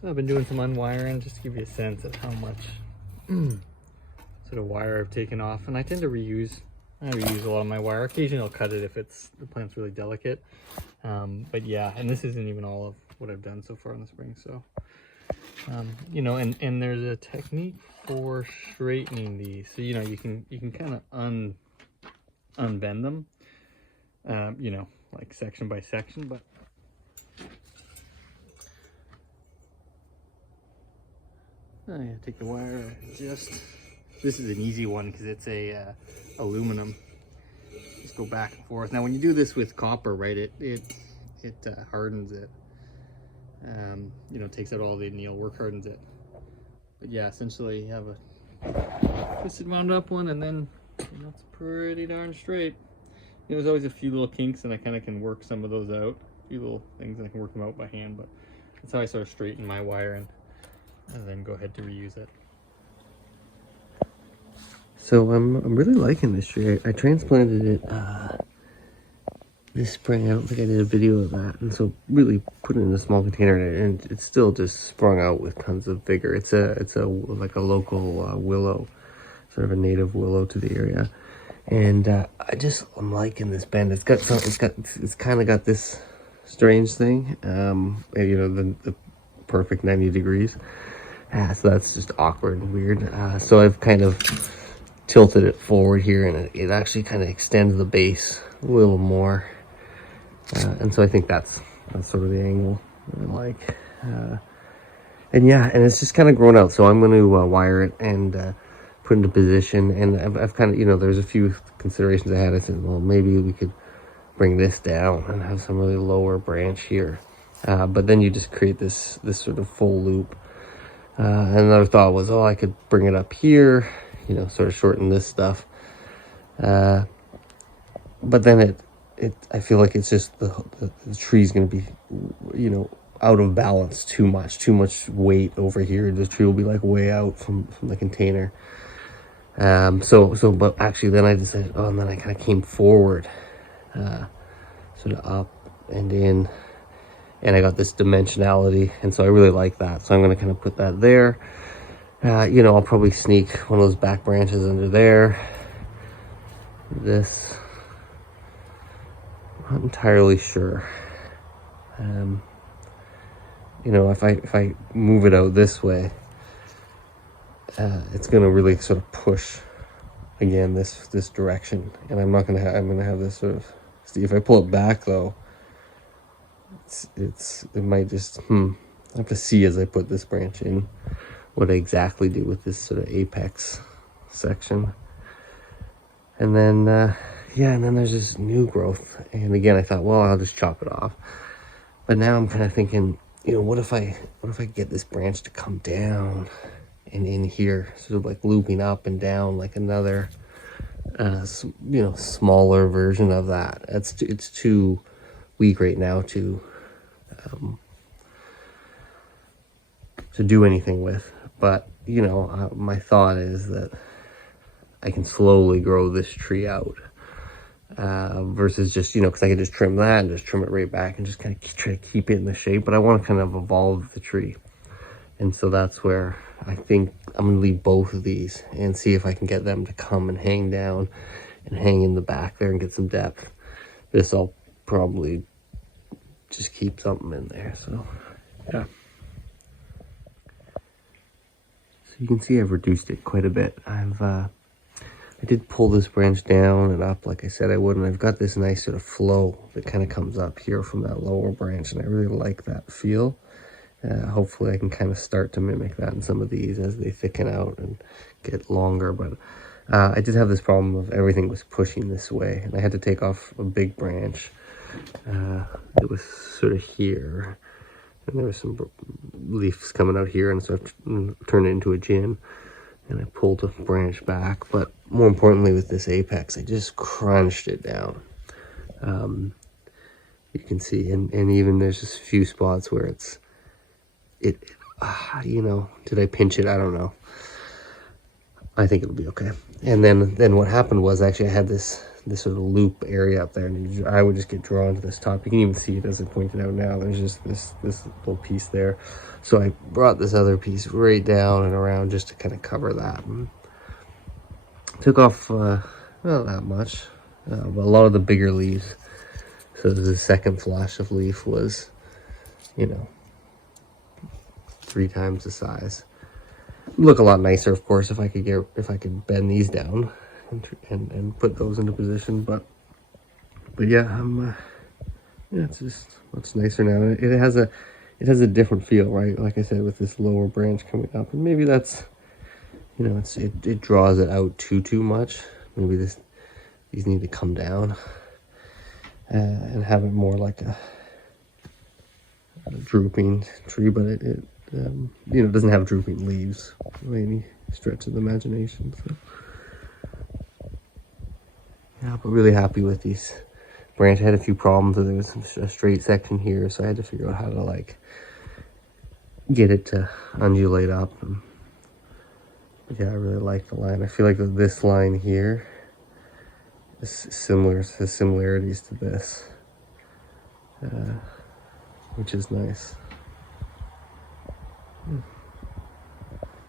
So I've been doing some unwiring just to give you a sense of how much sort of wire I've taken off. And I tend to reuse. I reuse a lot of my wire. Occasionally I'll cut it if the plant's really delicate. But yeah, and this isn't even all of what I've done so far in the spring. So, you know, and there's a technique for straightening these. So, you know, you can kind of unbend them, you know, like section by section, but I take the wire, this is an easy one because it's a aluminum. Just go back and forth. Now when you do this with copper, right, it hardens it. You know, takes out all the anneal, work hardens it. But yeah, essentially you have a twisted wound up one, and then, you know, it's pretty darn straight. You know, there's always a few little kinks, and I kind of can work some of those out. A few little things, and I can work them out by hand, but that's how I sort of straighten my wire and then go ahead to reuse it. So I'm really liking this tree. I transplanted it this spring. I don't think I did a video of that, and so really put it in a small container, and it's still just sprung out with tons of vigor. It's like a local willow, sort of a native willow to the area, and I'm liking this bend. It's kind of got this strange thing, you know, the perfect 90 degrees. So that's just awkward and weird. So I've kind of tilted it forward here, and it actually kind of extends the base a little more. And so I think that's sort of the angle I like. And yeah, and it's just kind of grown out. So I'm going to wire it and put into position. And I've kind of, you know, there's a few considerations I had. I said, well, maybe we could bring this down and have some really lower branch here. But then you just create this sort of full loop. And another thought was, oh, I could bring it up here, you know, sort of shorten this stuff. But then I feel like it's just the tree's going to be, you know, out of balance too much weight over here. The tree will be like way out from the container. But actually then I decided, oh, and then I kind of came forward, sort of up and in. And I got this dimensionality, and so I really like that. So I'm going to kind of put that there. You know, I'll probably sneak one of those back branches under there. This, I'm not entirely sure. You know, if I move it out this way, it's going to really sort of push again this direction, and I'm going to have this sort of. See, if I pull it back though. It might just I have to see as I put this branch in what I exactly do with this sort of apex section. And then yeah, and then there's this new growth, and again I thought, well, I'll just chop it off. But now I'm kind of thinking, you know, what if I get this branch to come down and in here, sort of like looping up and down like another you know, smaller version of that. It's too weak right now to do anything with. But you know, my thought is that I can slowly grow this tree out, versus just, you know, because I can just trim that and just trim it right back and just kind of try to keep it in the shape. But I want to kind of evolve the tree, and so that's where I think I'm gonna leave both of these and see if I can get them to come and hang down and hang in the back there and get some depth. This I'll probably just keep something in there. So yeah, so you can see I've reduced it quite a bit. I did pull this branch down and up like I said I would, and I've got this nice sort of flow that kind of comes up here from that lower branch, and I really like that feel. Hopefully I can kind of start to mimic that in some of these as they thicken out and get longer. But I did have this problem of everything was pushing this way, and I had to take off a big branch. It was sort of here, and there was some leaves coming out here, and so I turned it into a gin, and I pulled a branch back. But more importantly, with this apex, I just crunched it down. You can see, and even there's just a few spots where you know, did I pinch it? I don't know. I think it'll be okay. And then what happened was, actually I had this this sort of loop area up there, and I would just get drawn to this top. You can even see it as I pointed out now. There's just this little piece there. So I brought this other piece right down and around just to kind of cover that. And took off not that much, but a lot of the bigger leaves. So the second flash of leaf was, you know, 3 times the size. Look a lot nicer, of course, if I could bend these down and put those into position. But yeah, yeah, it's just what's nicer now. It has a different feel, right? Like I said, with this lower branch coming up, and maybe that's, you know, it draws it out too much. Maybe these need to come down and have it more like a drooping tree, but it you know, doesn't have drooping leaves by any stretch of the imagination. So yeah, but really happy with these branch. I had a few problems. There was a straight section here, so I had to figure out how to like get it to undulate up. But yeah, I really like the line. I feel like this line here is similar, has similarities to this, which is nice.